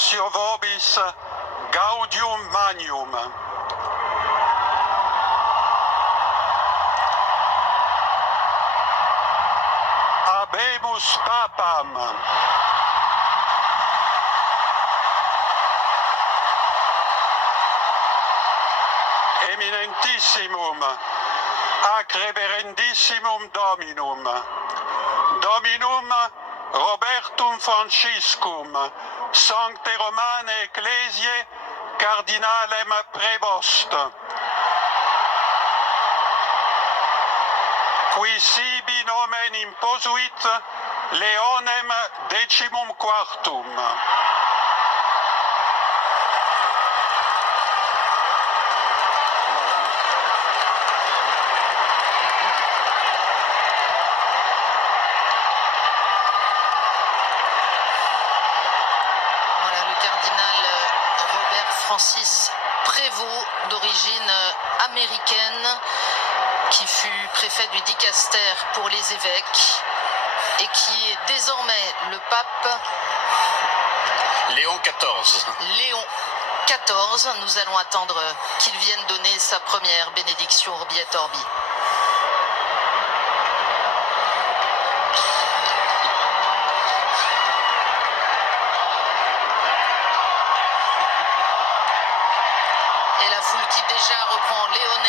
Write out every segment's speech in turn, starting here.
Silencio vobis, gaudium magnum. Habemus papam. Eminentissimum, ac reverendissimum Dominum, Dominum Robertum Franciscum, Sancte Romane Ecclesiae, Cardinalem Prevost, qui sibi nomen imposuit Leonem XIV. Francis Prévost, d'origine américaine, qui fut préfet du Dicaster pour les évêques et qui est désormais le pape Léon XIV. Léon XIV. Nous allons attendre qu'il vienne donner sa première bénédiction Urbi et Orbi. Qui déjà reprend Léonet.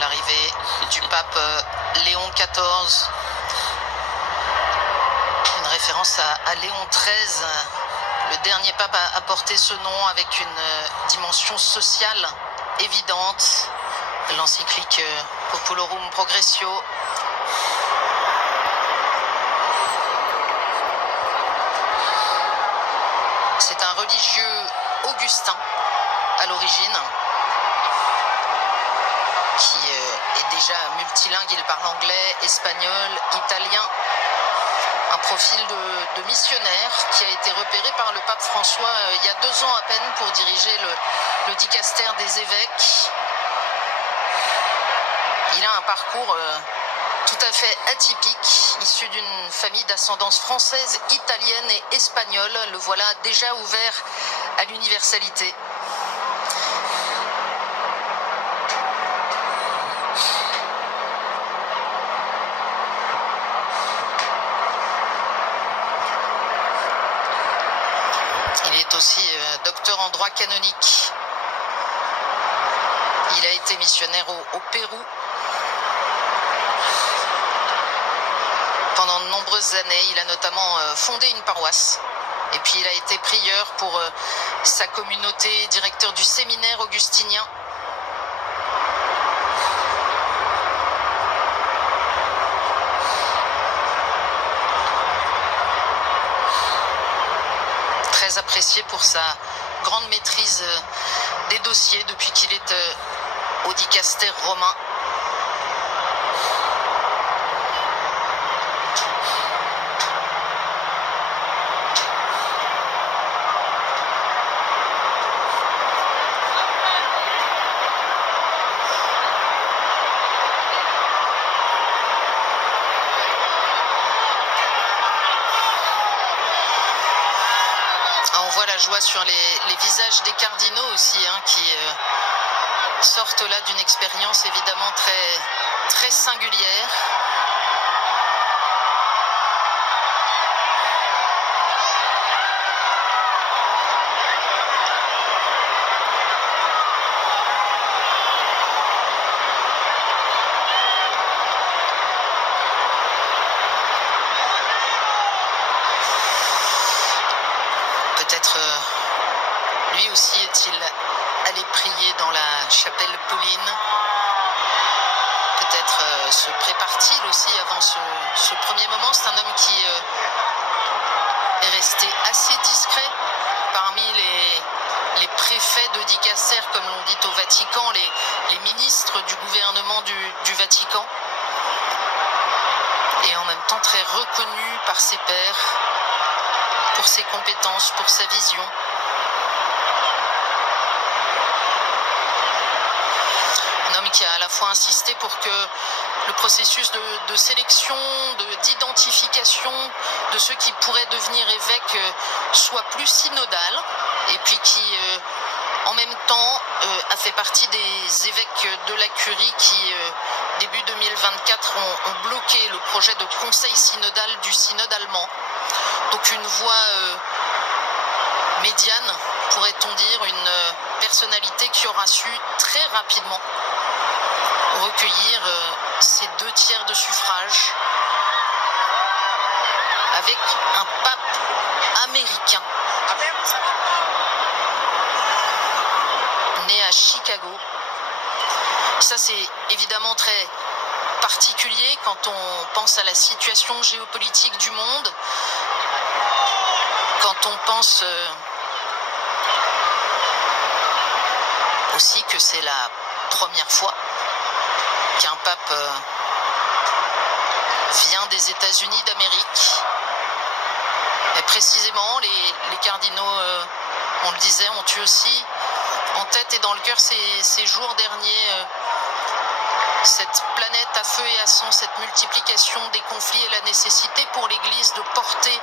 L'arrivée du pape Léon XIV, une référence à Léon XIII, le dernier pape à porter ce nom avec une dimension sociale évidente, l'encyclique Populorum Progressio. C'est un religieux augustin à l'origine, qui est déjà multilingue. Il parle anglais, espagnol, italien. Un profil de missionnaire qui a été repéré par le pape François il y a 2 ans à peine pour diriger le dicaster des évêques. Il a un parcours tout à fait atypique, issu d'une famille d'ascendance française, italienne et espagnole. Le voilà déjà ouvert à l'universalité. Il est aussi docteur en droit canonique. Il a été missionnaire au Pérou pendant de nombreuses années. Il a notamment fondé une paroisse. Et puis il a été prieur pour sa communauté, directeur du séminaire augustinien. Très apprécié pour sa grande maîtrise des dossiers depuis qu'il est au dicaster romain. On voit la joie sur les visages des cardinaux aussi, hein, qui sortent là d'une expérience évidemment très, très singulière. Peut-être lui aussi est-il allé prier dans la chapelle Pauline. Peut-être se prépare-t-il aussi avant ce premier moment. C'est un homme qui est resté assez discret parmi les préfets de dicaster, comme l'on dit au Vatican, les ministres du gouvernement du Vatican. Et en même temps très reconnu par ses pairs, pour ses compétences, pour sa vision. Un homme qui a à la fois insisté pour que le processus de sélection, d'identification de ceux qui pourraient devenir évêques soit plus synodal, et puis qui en même temps a fait partie des évêques de la Curie qui début 2024 ont bloqué le projet de conseil synodal du synode allemand. Donc une voix médiane, pourrait-on dire, une personnalité qui aura su très rapidement recueillir ces 2/3 de suffrage avec un pape américain né à Chicago. Ça, c'est évidemment très particulier quand on pense à la situation géopolitique du monde, quand on pense aussi que c'est la première fois qu'un pape vient des États-Unis d'Amérique. Et précisément, les cardinaux, on le disait, ont eu aussi en tête et dans le cœur ces jours derniers cette planète à feu et à sang, cette multiplication des conflits et la nécessité pour l'Église de porter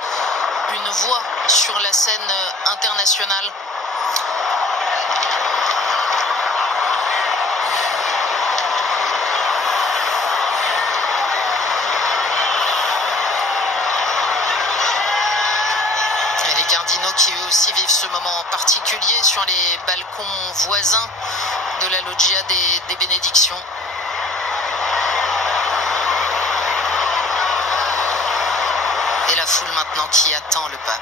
une voix sur la scène internationale. Et les cardinaux qui eux aussi vivent ce moment particulier sur les balcons voisins de la loggia des bénédictions. Et la foule maintenant qui attend le pape.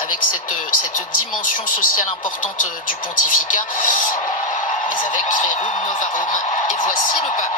Avec cette dimension sociale importante du pontificat, mais avec Rerum Novarum. Et voici le pape.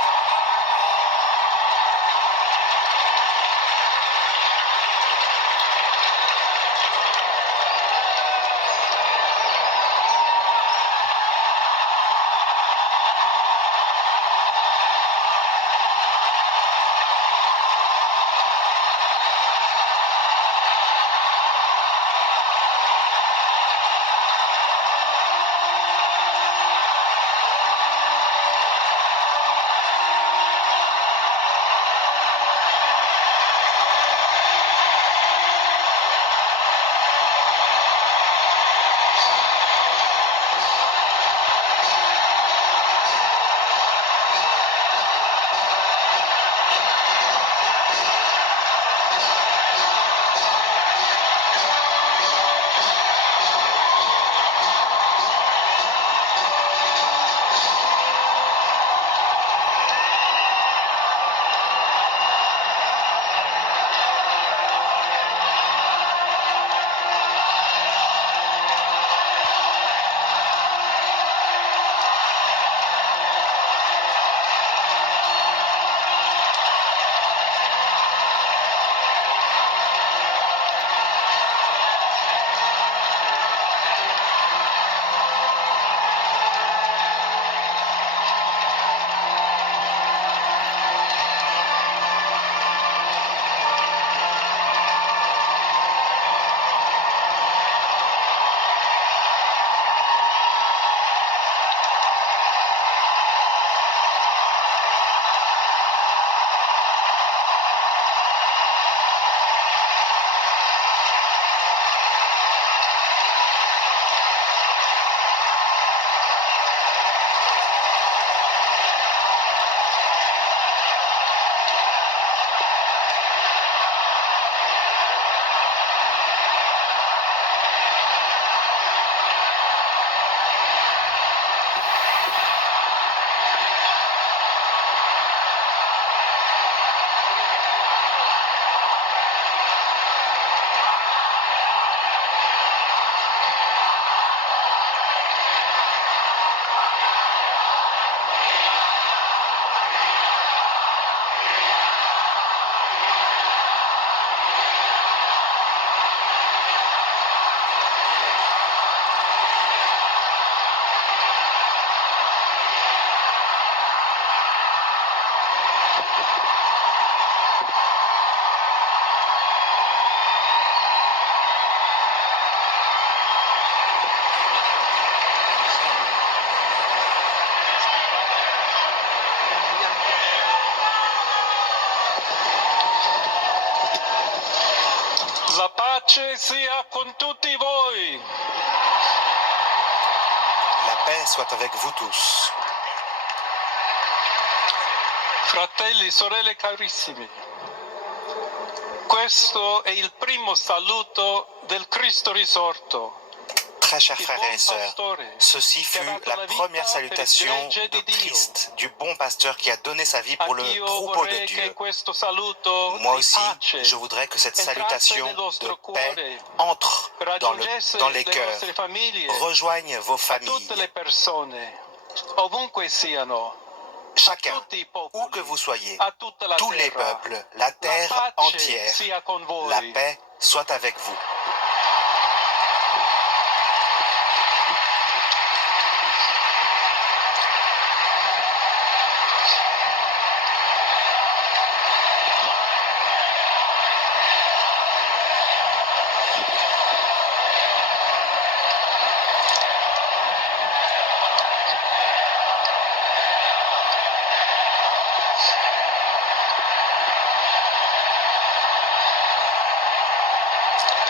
pace sia con tutti voi. La paix soit avec vous tous. Fratelli, sorelle carissimi, questo è il primo saluto del Cristo risorto. Très chers Il frères buon et sœurs, pastore ceci che ha fut dato la la première vita per il salutation gregge de di Dio. Christ, du bon pasteur qui a donné sa vie pour le Anch'io troupeau de vorrei che Dieu. questo saluto Moi di aussi, pace je voudrais que cette entrasse salutation nel nostro de paix cuore, entre raggiungesse dans les le cœurs, nostre famiglie, rejoigne vos a tutte familles, le persone, ovunque siano, chacun, a tutti i où popoli, que vous soyez, a tutta la tous les terra. peuples, la terre La pace entière, sia con voi. la paix soit avec vous.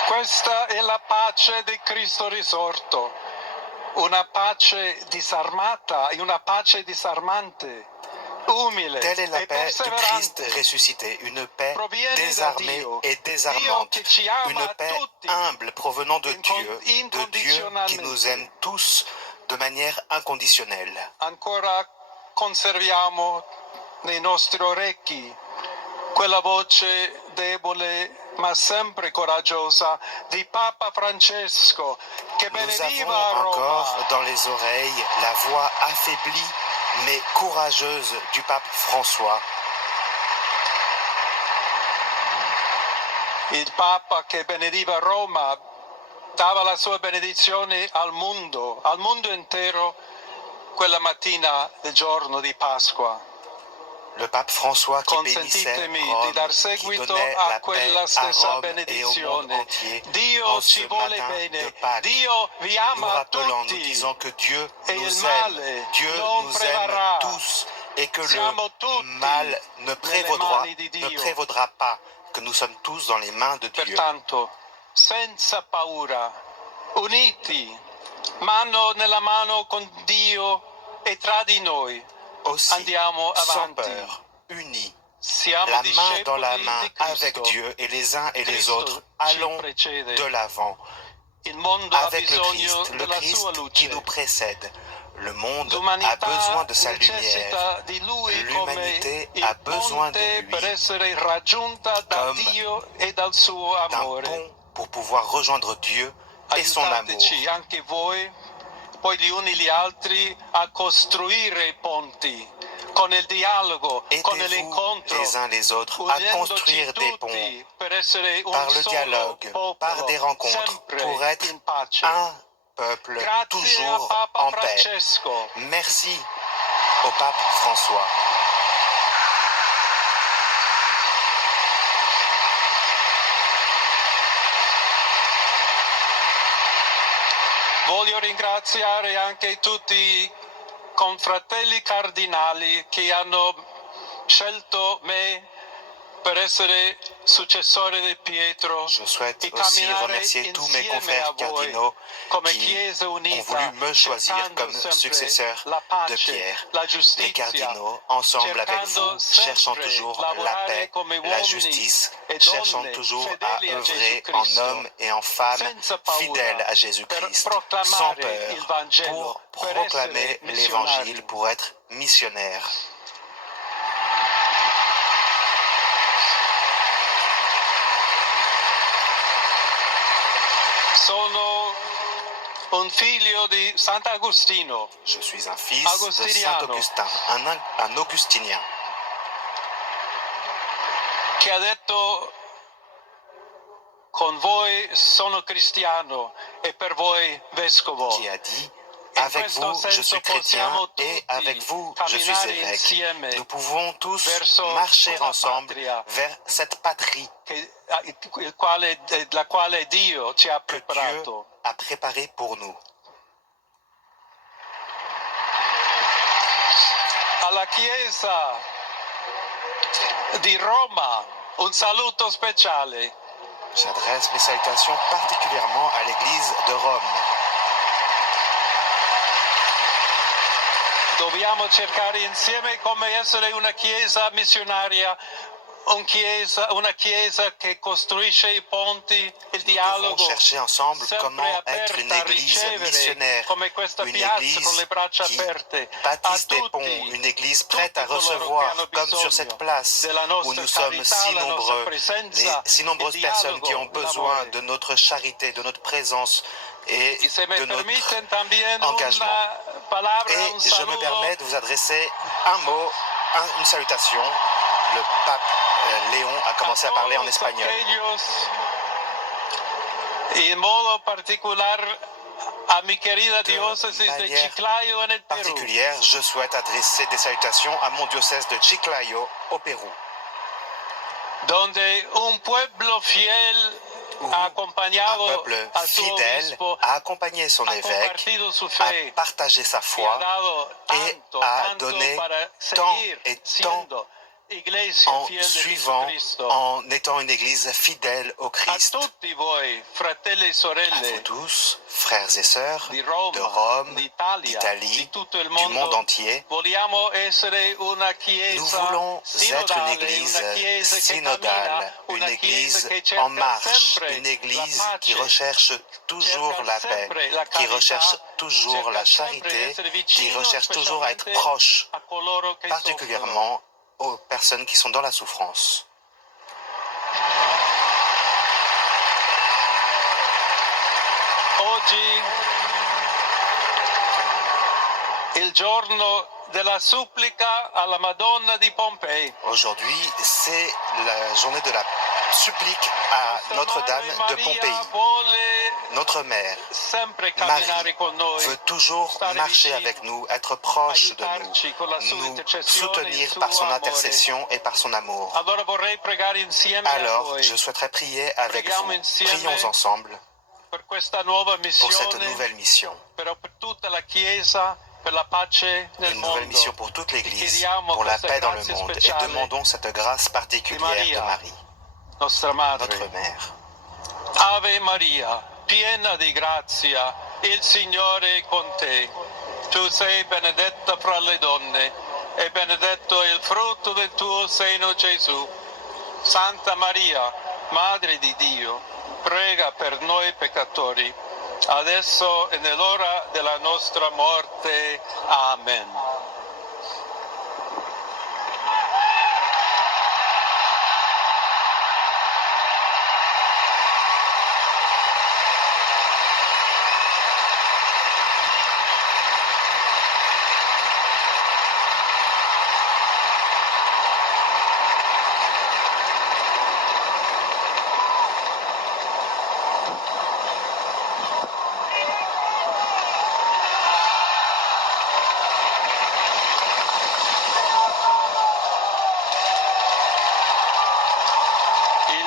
Questa è la pace di Cristo risorto, una pace disarmata e una pace disarmante, umile Telle est la e paix du Christ perseverante. ressuscité, une paix Proviene da désarmée Dio. et Dio désarmante, che ci ama une paix tutti, humble provenant de Dieu incondizionalmente. qui nous aime tous de manière inconditionnelle. Ancora conserviamo nei nostri orecchi quella voce debole ma sempre coraggiosa di Papa Francesco che Nous benediva avons a Roma. encore dans les oreilles la voix affaiblie mais courageuse du pape François. Il Papa che benediva Roma dava la sua benedizione al mondo intero, quella mattina del giorno di Pasqua. Le pape François qui bénissait Consentitemi di Rome, dar qui seguito donnait a la paix quella à stessa Rome et au monde benedizione. entier Dio en ci ce vuole matin de bene, Pâques, Dio vi nous ama rappelant, nous tutti disant que Dieu e il nous male aime, Dieu non nous prevarrà. aime tous et que Siamo le tutti mal ne nelle mani di Dio. prévaudra pas, que nous sommes tous dans les mains de Dieu. Pertanto, senza paura, uniti, mano nella mano con Dio e tra di noi, Aussi, andiamo sans avanti. peur, unis, Siamo la main dans la discepoli main di Cristo. avec Dieu et les uns et les Cristo autres, ci allons precede. de l'avant Il mondo ha avec le bisogno Christ della sua qui luce. nous précède. Le monde a L'umanità besoin de sa lumière. necessita di lui come L'humanité il a besoin de ponte lui per essere raggiunta da comme Dio e dal suo d'un amore. pont pour pouvoir rejoindre Dieu et son amour. Aiutateci anche voi, poi gli uni gli altri, a costruire ponti con il dialogo, con Aidez-vous l'incontro, les uns les autres à uniendoci construire des ponts tutti per essere un par le solo dialogue, popolo, par des rencontres, sempre pour être in pace. un peuple Grazie a toujours Papa en paix. Francesco. Merci au pape François. Voglio ringraziare anche tutti i confratelli cardinali che hanno scelto me per essere successore di Pietro Je souhaite e aussi camminare remercier tous mes insieme a confrères voi cardinaux come qui Chiesa ont unita, voulu me choisir cercando comme sempre successeur la de pace, Pierre. la Les giustizia, cardinaux, ensemble avec cercando vous, cherchant sempre toujours la lavorare paix, come la uomini justice, e cherchant donne toujours à fedeli a œuvrer Gesù en Cristo, hommes et en femmes senza paura, fidèles à per Jésus-Christ, sans proclamare il peur, Vangelo, pour per proclamer essere l'évangile, missionari. pour être missionnaire. Sono un figlio di Sant'Agostino, Je suis un fils de Saint-Augustin, un augustinien, che ha detto: con voi sono cristiano e per voi vescovo. qui a dit avec vous, je suis chrétien et avec vous, je suis évêque. Nous pouvons tous marcher ensemble vers cette patrie La quale Dio ci ha que Dieu preparato. a préparée pour nous. Alla Chiesa di Roma un saluto speciale. J'adresse mes salutations particulièrement à l'Église de Rome. Dobbiamo cercare insieme come essere una chiesa missionaria, una chiesa che costruisce i ponti, il dialogo. Nous devons chercher ensemble comment être une église missionnaire, une église qui bâtisse des ponts, une église prête à recevoir, comme sur cette place où nous sommes si nombreux, si nombreuses personnes qui ont besoin de notre charité, de notre présence et de notre engagement. Et je me permets de vous adresser un mot, une salutation. Le pape Léon a commencé à parler en espagnol. En modo particular a mi querida diócesis de Chiclayo en el Perú. Particulière, je souhaite adresser des salutations à mon diocèse de Chiclayo au Pérou. Donde un pueblo fiel un peuple fidèle a accompagné son évêque, a partagé sa foi et a donné tant et tant en suivant, en étant une église fidèle au Christ. À vous tous, frères et sœurs de Rome, d'Italie, du monde entier, nous voulons être une église synodale, une église en marche, une église qui recherche toujours la paix, qui recherche toujours la charité, qui recherche toujours à être proche, particulièrement aux personnes qui sont dans la souffrance. Oggi il giorno della supplica alla Madonna di Pompei. Aujourd'hui, c'est la journée de la supplique à Notre-Dame de Pompéi. Notre mère, Marie, veut toujours marcher avec nous, être proche de nous, nous soutenir par son intercession et par son amour. Alors, je souhaiterais prier avec vous. Prions ensemble pour cette nouvelle mission. Une nouvelle mission pour toute l'Église, pour la paix dans le monde, et demandons cette grâce particulière de Marie, notre Mère. Ave Maria, piena di grazia, il Signore è con te. Tu sei benedetta fra le donne, e benedetto è il frutto del tuo seno, Gesù. Santa Maria, Madre di Dio, prega per noi peccatori, adesso e nell'ora della nostra morte. Amen.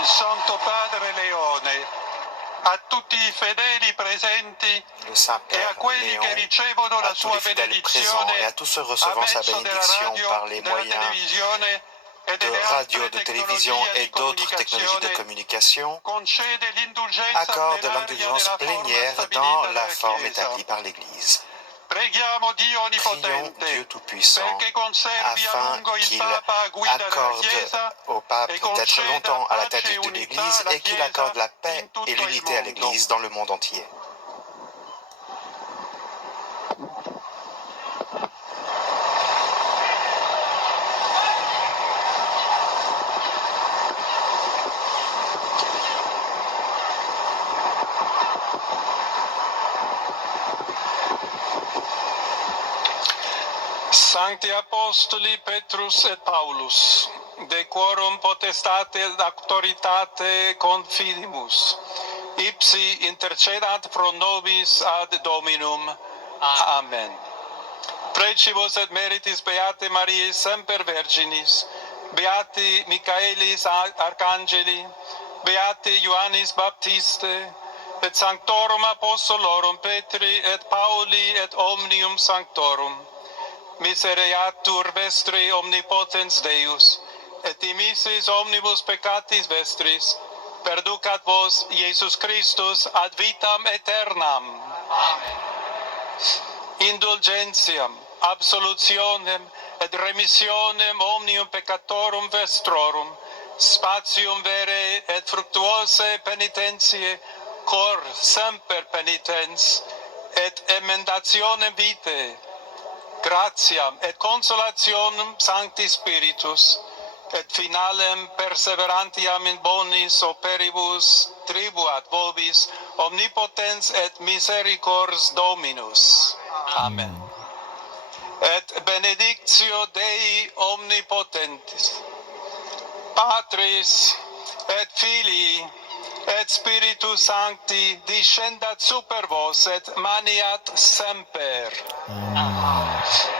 Santo Padre Leone, a tutti i fedeli presenti e a quelli che ricevono la sua benedizione et à tous ceux recevant sa bénédiction par les moyens de radio, de télévision et d'autres technologies de communication, accorde l'indulgence plénière dans la forme établie par l'Église. Prions Dieu Tout-Puissant afin qu'il accorde au pape d'être longtemps à la tête de l'Église et qu'il accorde la paix et l'unité à l'Église dans le monde entier. Sancti Apostoli Petrus et Paulus, de quorum potestate et auctoritate confidimus, ipsi intercedant pro nobis ad Dominum. Amen. Precibus et meritis Beate Mariae semper Virginis, Beati Michaelis Arcangeli, Beati Ioannis Baptiste, et Sanctorum Apostolorum Petri et Pauli et omnium Sanctorum. Misereatur vestri omnipotens Deus, et dimissis omnibus peccatis vestris, perducat vos Iesus Christus ad vitam aeternam. Amen. Indulgentiam, absolutionem et remissionem omnium peccatorum vestrorum, spatium vere et fructuose penitentiae, cor semper penitens, et emendationem vitae, gratiam et consolationem Sancti Spiritus, et finalem perseverantiam in bonis operibus tribuat vobis omnipotens et misericors Dominus. Amen. Et benedictio Dei omnipotentis, Patris et Filii et Spiritus Sancti descendat super vos et maniat semper. Amen.